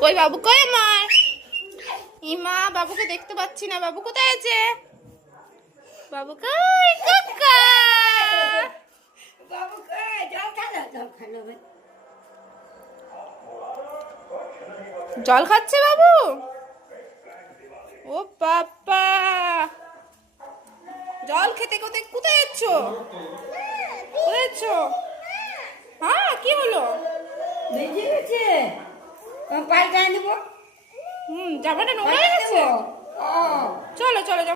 কই বাবু, কই আমার ইমা? বাবুকে দেখতে পাচ্ছি না। বাবু কোথায় আছে? বাবু কই? কাকা বাবু কই? জল খালো, জল খাচ্ছে বাবু। ও বাবা, জল খেতে কোথায় কোথায় যাচ্ছ? কোথায় যাচ্ছ? হ্যাঁ, কি হলো? ভিজে গেছে, পাল্টায় নেবো। জামাটা নোংরা হয়ে গেছে। ও চলো চলো।